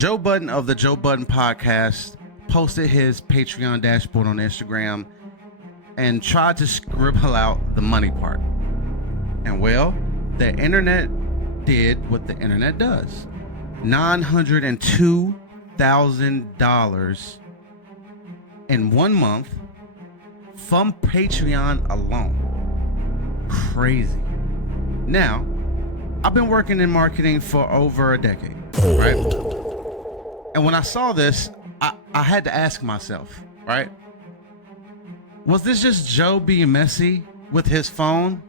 Joe Budden of the Joe Budden podcast posted his Patreon dashboard on Instagram and tried to scribble out the money part. And well, the internet did what the internet does. $902,000 in 1 month from Patreon alone. Crazy. Now, I've been working in marketing for over a decade, right? And when I saw this, I had to ask myself, right? Was this just Joe being messy with his phone?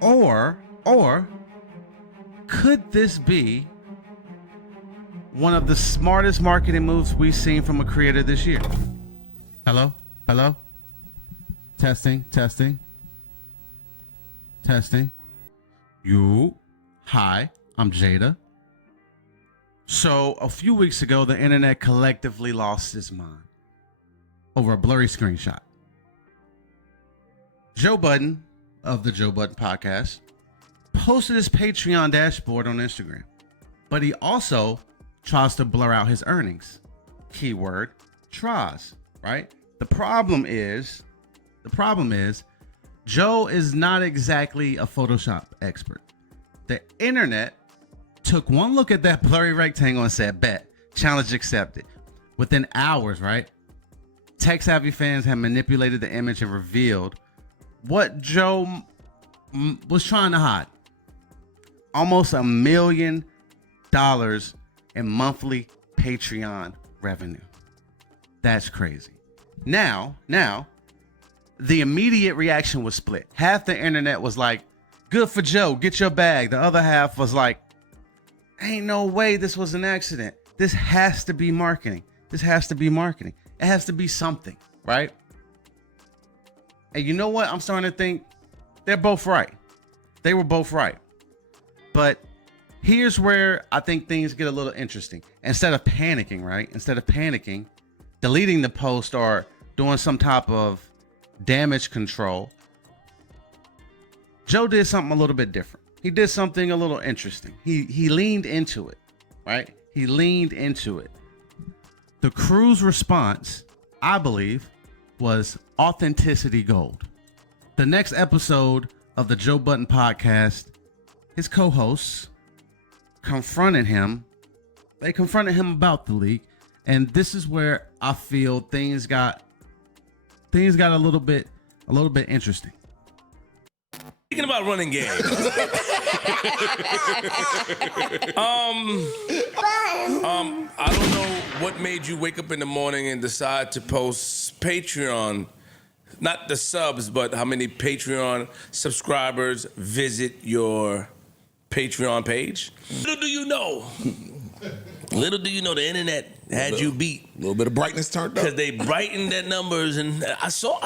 Or could this be one of the smartest marketing moves we've seen from a creator this year? Hello? Testing. You. Hi, I'm Jada. So a few weeks ago, the internet collectively lost its mind over a blurry screenshot. Joe Budden of the Joe Budden podcast posted his Patreon dashboard on Instagram, but he also tries to blur out his earnings. Keyword tries, right? The problem is Joe is not exactly a Photoshop expert. The internet took one look at that blurry rectangle and said, bet, challenge accepted. Within hours, right? Tech-savvy fans have manipulated the image and revealed what Joe was trying to hide. Almost $1 million in monthly Patreon revenue. That's crazy. Now, the immediate reaction was split. Half the internet was like, good for Joe, get your bag. The other half was like, ain't no way this was an accident. This has to be marketing. It has to be something, right? And you know what? I'm starting to think they're both right. They were both right. But here's where I think things get a little interesting. Instead of panicking, deleting the post or doing some type of damage control, Joe did something a little bit different. He did something a little interesting. He leaned into it, right? He leaned into it. The crew's response, I believe, was authenticity gold. The next episode of the Joe Budden podcast, his co-hosts confronted him. They confronted him about the leak, and this is where I feel things got a little bit interesting. Speaking about running game, I don't know what made you wake up in the morning and decide to post Patreon, not the subs, but how many Patreon subscribers visit your Patreon page. Little do you know, the internet had you beat. A little bit of brightness turned up. Because they brightened their numbers, and I saw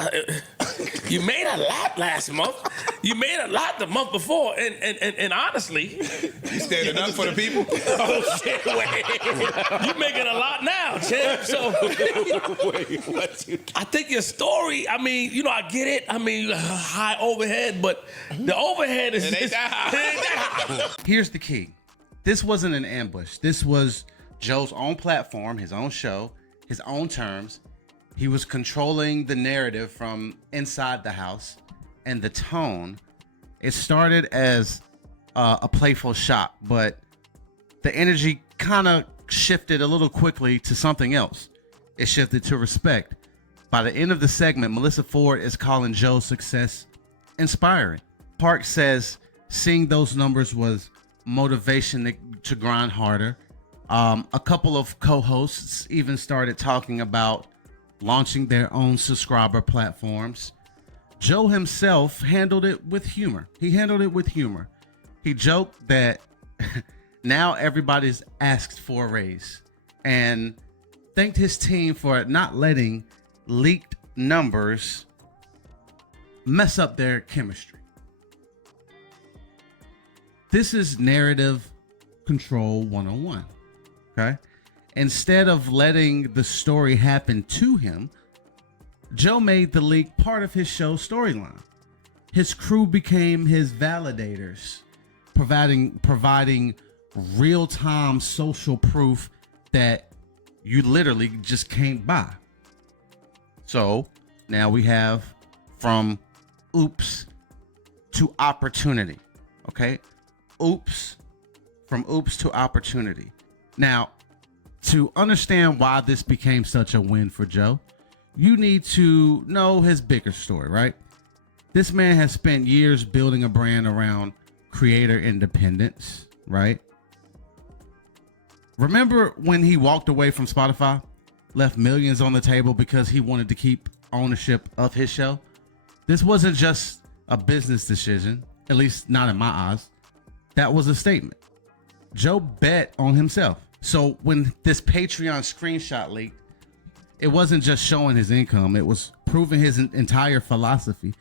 you made a lot last month. You made a lot the month before, and honestly, You standing up for the people? oh shit, wait, you making a lot now, champ. So Wait, what? I think your story. I mean, I get it. I mean, high overhead, but the overhead is It ain't that high. It ain't that high. Here's the key. This wasn't an ambush. This was Joe's own platform, his own show, his own terms. He was controlling the narrative from inside the house and the tone. It started as a playful shot, but the energy kind of shifted a little quickly to something else. It shifted to respect. By the end of the segment, Melissa Ford is calling Joe's success inspiring. Park says seeing those numbers was motivation to grind harder. A couple of co-hosts even started talking about launching their own subscriber platforms. Joe himself handled it with humor. He joked that now everybody's asked for a raise and thanked his team for not letting leaked numbers mess up their chemistry. This is narrative control 101. Okay. Instead of letting the story happen to him, Joe made the leak part of his show's storyline. His crew became his validators, providing real-time social proof that you literally just can't buy. So now we have from oops to opportunity. Okay. From oops to opportunity. Now, to understand why this became such a win for Joe, you need to know his bigger story, right? This man has spent years building a brand around creator independence, right? Remember when he walked away from Spotify, left millions on the table because he wanted to keep ownership of his show? This wasn't just a business decision, at least not in my eyes. That was a statement. Joe bet on himself. So when this Patreon screenshot leaked, it wasn't just showing his income, it was proving his entire philosophy.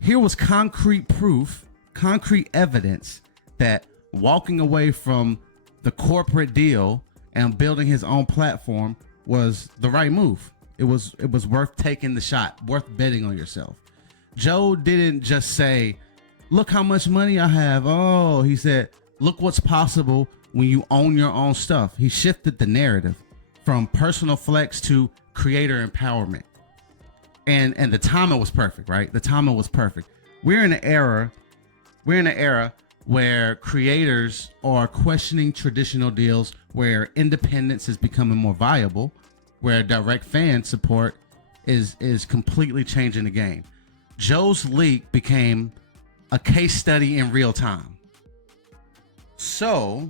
Here was concrete proof, concrete evidence that walking away from the corporate deal and building his own platform was the right move. It was worth taking the shot, worth betting on yourself. Joe didn't just say, look how much money I have. Oh, he said, look what's possible when you own your own stuff. He shifted the narrative from personal flex to creator empowerment. And the timing was perfect, right? The timing was perfect. We're in an era where creators are questioning traditional deals, where independence is becoming more viable, where direct fan support is completely changing the game. Joe's leak became a case study in real time. So,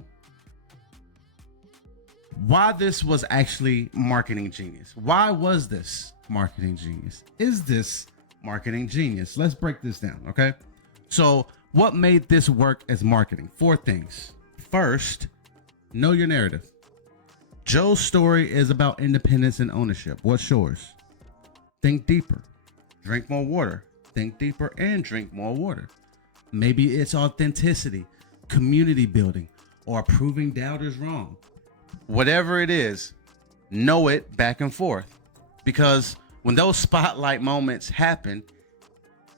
why this was actually marketing genius? Why was this marketing genius? Is this marketing genius? Let's break this down, okay? So, what made this work as marketing? 4 things. First, know your narrative. Joe's story is about independence and ownership. What's yours? Think deeper. Drink more water. Think deeper and drink more water. Maybe it's authenticity, community building, or proving doubters wrong. Whatever it is, know it back and forth. Because when those spotlight moments happen,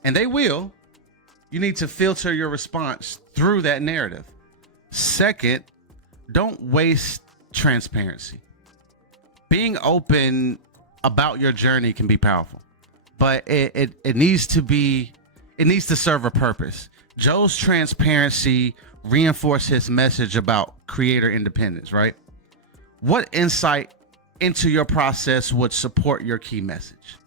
and they will, you need to filter your response through that narrative. Second, don't waste transparency. Being open about your journey can be powerful, but it needs to serve a purpose. Joe's transparency reinforced his message about creator independence, right? What insight into your process would support your key message?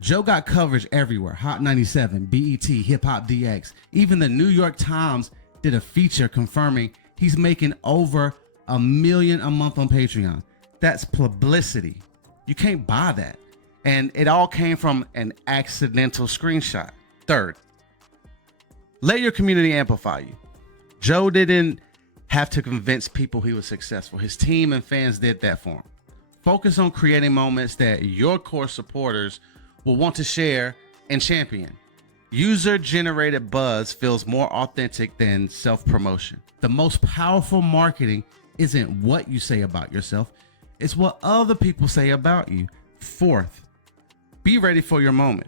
Joe got coverage everywhere. Hot 97, BET, Hip Hop DX. Even the New York Times did a feature confirming he's making over $1 million a month on Patreon. That's publicity. You can't buy that. And it all came from an accidental screenshot. Third, let your community amplify you. Joe didn't have to convince people he was successful. His team and fans did that for him. Focus on creating moments that your core supporters will want to share and champion. User-generated buzz feels more authentic than self-promotion. The most powerful marketing isn't what you say about yourself, it's what other people say about you. Fourth, be ready for your moment.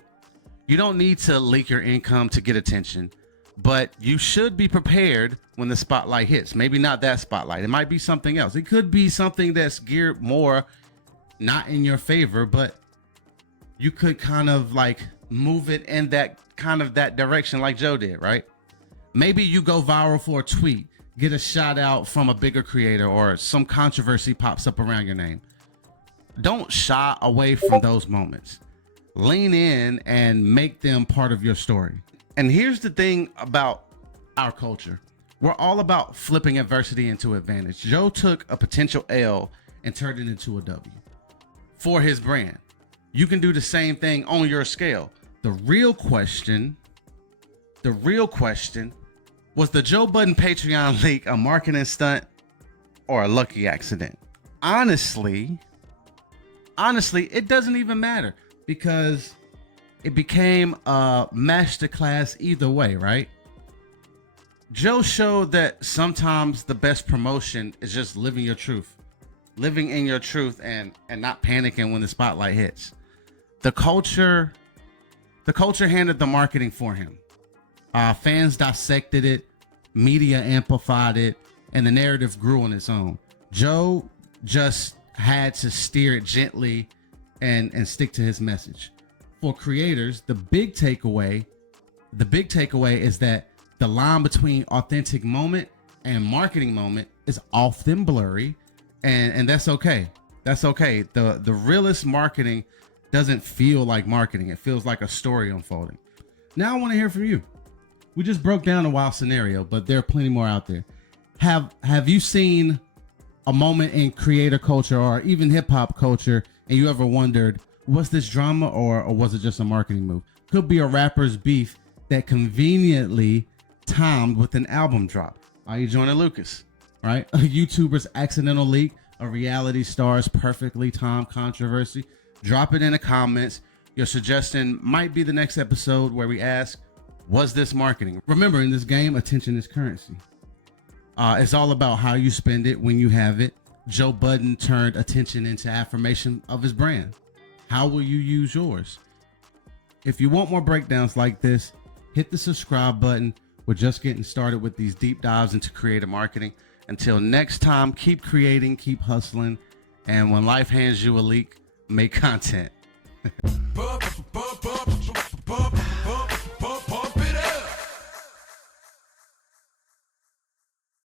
You don't need to leak your income to get attention, but you should be prepared when the spotlight hits. Maybe not that spotlight. It might be something else. It could be something that's geared more not in your favor, but you could kind of like move it in that kind of that direction like Joe did, right? Maybe you go viral for a tweet, get a shout out from a bigger creator, or some controversy pops up around your name. Don't shy away from those moments. Lean in and make them part of your story. And here's the thing about our culture. We're all about flipping adversity into advantage. Joe took a potential L and turned it into a W for his brand. You can do the same thing on your scale. The real question, was the Joe Budden Patreon leak a marketing stunt or a lucky accident? Honestly, it doesn't even matter because it became a masterclass either way, right? Joe showed that sometimes the best promotion is just living your truth, living in your truth and not panicking when the spotlight hits. The culture handled the marketing for him. Fans dissected it, media amplified it, and the narrative grew on its own. Joe just had to steer it gently and stick to his message. For creators, the big takeaway is that the line between authentic moment and marketing moment is often blurry, and that's okay. That's okay. The realest marketing doesn't feel like marketing. It feels like a story unfolding. Now I want to hear from you. We just broke down a wild scenario, but there are plenty more out there. Have you seen a moment in creator culture or even hip hop culture, and you ever wondered, was this drama or was it just a marketing move? Could be a rapper's beef that conveniently timed with an album drop. Are you joining Lucas? Right? A YouTuber's accidental leak, a reality star's perfectly timed controversy. Drop it in the comments. Your suggestion might be the next episode where we ask, was this marketing? Remember, in this game, attention is currency. It's all about how you spend it when you have it. Joe Budden turned attention into affirmation of his brand. How will you use yours? If you want more breakdowns like this, hit the subscribe button. We're just getting started with these deep dives into creative marketing. Until next time, keep creating, keep hustling, and when life hands you a leak, make content.